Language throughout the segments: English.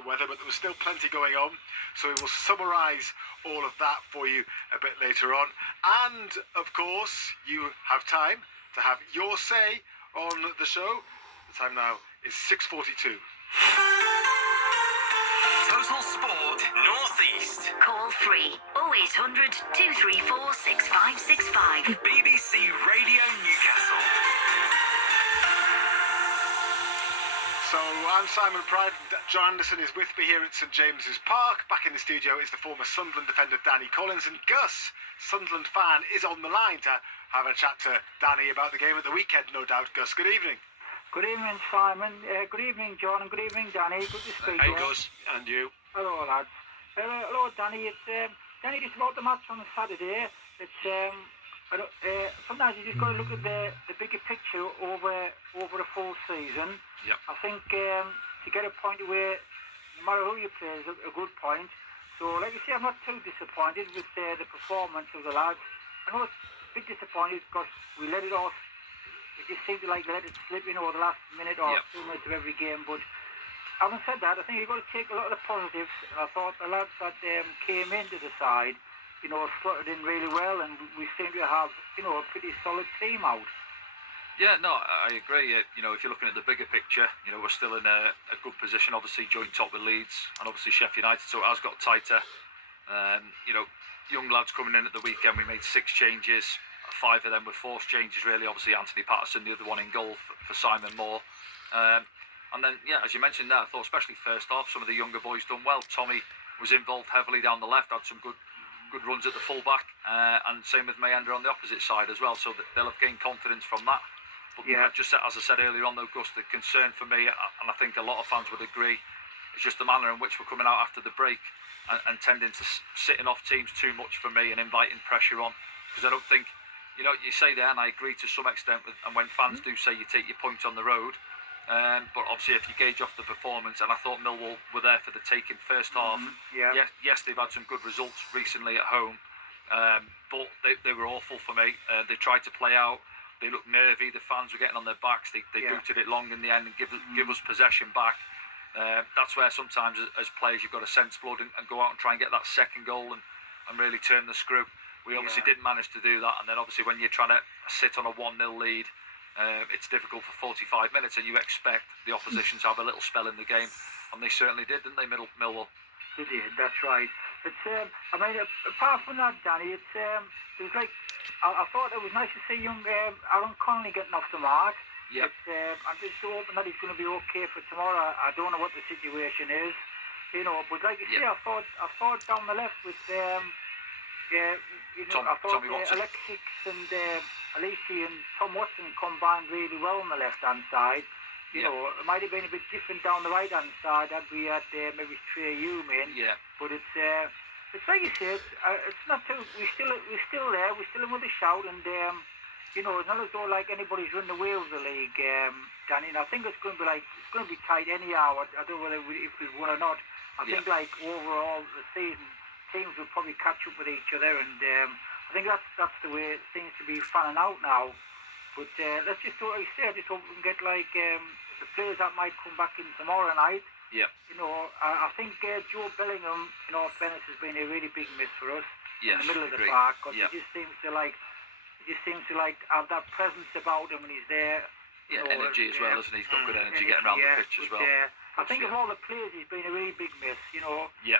the weather, but there was still plenty going on. So we will summarise all of that for you a bit later on. And, of course, you have time to have your say on the show. The time now is 6:42. Total Sport North East. Call free 0800 234 6565. BBC Radio Newcastle. So I'm Simon Pride. John Anderson is with me here at St James's Park. Back in the studio is the former Sunderland defender Danny Collins, and Gus, Sunderland fan, is on the line to have a chat to Danny about the game at the weekend, no doubt. Gus, good evening. Good evening, Simon. Good evening, John, and good evening, Danny. Good to speak to you. Hey, Gus, and you. Hello, lads. Hello, Danny. It's Danny. Just about the match on Saturday. It's sometimes you just got to look at the bigger picture over a full season. Yep. I think to get a point away, no matter who you play, is a good point. So, like you say, I'm not too disappointed with the performance of the lads. I know it's a bit disappointed because we let it off. We just seem to let it slip in over the last minute or 2 minutes of every game. But having said that, I think you've got to take a lot of the positives. I thought the lads that came into the side, slotted in really well, and we seem to have, a pretty solid team out. Yeah, no, I agree. If you're looking at the bigger picture, we're still in a good position, obviously joint top with Leeds and obviously Sheffield United, so it has got tighter. Young lads coming in at the weekend, we made 6 changes. 5 of them were forced changes, really. Obviously, Anthony Patterson, the other one in goal for Simon Moore. And then, as you mentioned there, I thought especially first half, some of the younger boys done well. Tommy was involved heavily down the left, had some good runs at the full-back, and same with Mayenda on the opposite side as well, so that they'll have gained confidence from that. But just as I said earlier on, though, Gus, the concern for me, and I think a lot of fans would agree, is just the manner in which we're coming out after the break and tending to sitting off teams too much for me and inviting pressure on. Because I don't think, you say there, and I agree to some extent, and when fans do say you take your point on the road, but obviously if you gauge off the performance, and I thought Millwall were there for the taking first half. Yes, they've had some good results recently at home, but they were awful for me. They tried to play out, they looked nervy, the fans were getting on their backs, they booted it long in the end and give us possession back. That's where sometimes as players you've got to sense blood and go out and try and get that second goal and really turn the screw. We obviously didn't manage to do that, and then obviously when you're trying to sit on a 1-0 lead, it's difficult for 45 minutes, and you expect the opposition to have a little spell in the game, and they certainly did, didn't they, Millwall? They did, that's right. It's apart from that, Danny, it was like, I thought it was nice to see young Aaron Connolly getting off the mark. Yep. I'm just hoping that he's going to be okay for tomorrow. I don't know what the situation is, but like you say, I thought down the left with I thought Alexis and Alici and Tom Watson combined really well on the left-hand side. It might have been a bit different down the right-hand side had we had maybe Trey Hume in. Yeah. But it's like you said, it's not too. We're still there. We're still in with a shout, and it's not as though anybody's running away with the league, Danny. And I think it's going to be tight anyhow. I don't know whether if we won or not. I think overall the season, teams will probably catch up with each other, and I think that's the way it seems to be fanning out now. But let's just do what I say. I just hope we can get the players that might come back in tomorrow night. Yeah. I think Joe Bellingham, in all fairness, has been a really big miss for us in the middle of the park, because he just seems to have that presence about him when he's there. Yeah, energy as well, isn't he? He's got good energy getting around the pitch as well. I think of all the players, he's been a really big miss, Yeah.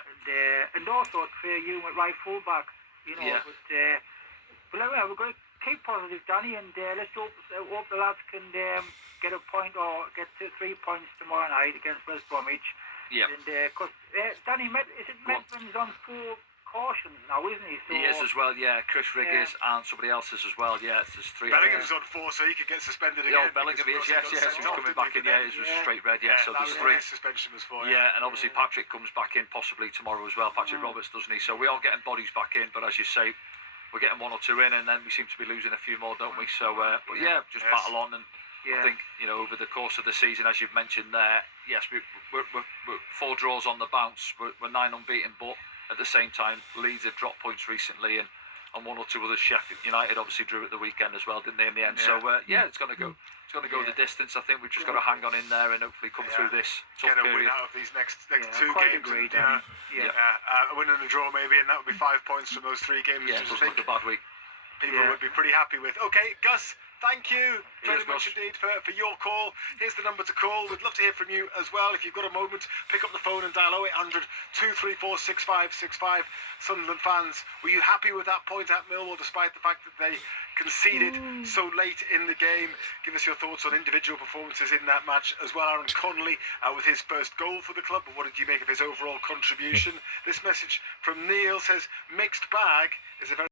And also Trey Hume at right full-back, Yeah. But anyway, we're going to keep positive, Danny, and let's hope the lads can get a point or get 3 points tomorrow night against West Bromwich. Yeah. And because Danny, is it Medman's on 4 cautions now, isn't he? So, he is as well, yeah. Chris Riggers and somebody else is as well, yeah. There's 3. Bellingham's on 4, so he could get suspended again. Yeah, Bellingham is, yes. He's coming back in, it was straight red, so there's 3. Suspension was 4. Yeah, and obviously Patrick comes back in possibly tomorrow as well, Patrick Roberts, doesn't he? So we are getting bodies back in, but as you say, we're getting 1 or 2 in, and then we seem to be losing a few more, don't we? So, but just battle on, and I think, over the course of the season, as you've mentioned there, yes, we're 4 draws on the bounce, we're 9 unbeaten, but at the same time, Leeds have dropped points recently, and and one or two others. Sheffield United obviously drew at the weekend as well, didn't they, in the end? Yeah. So it's going to go. It's going to go the distance. I think we've just got to hang on in there and hopefully come through this tough Get a win period. out of these next two quite games. agree, And, Dan. a win and a draw maybe, and that would be 5 points from those 3 games. Yeah, which it I doesn't think look a bad week. people would be pretty happy with. Okay, Gus, thank you very Cheers, much Gus. indeed for your call. Here's the number to call. We'd love to hear from you as well. If you've got a moment, pick up the phone and dial 0800 234 6565. Sunderland fans, were you happy with that point at Millwall despite the fact that they conceded so late in the game? Give us your thoughts on individual performances in that match as well. Aaron Connolly with his first goal for the club, but what did you make of his overall contribution? This message from Neil says, mixed bag is a very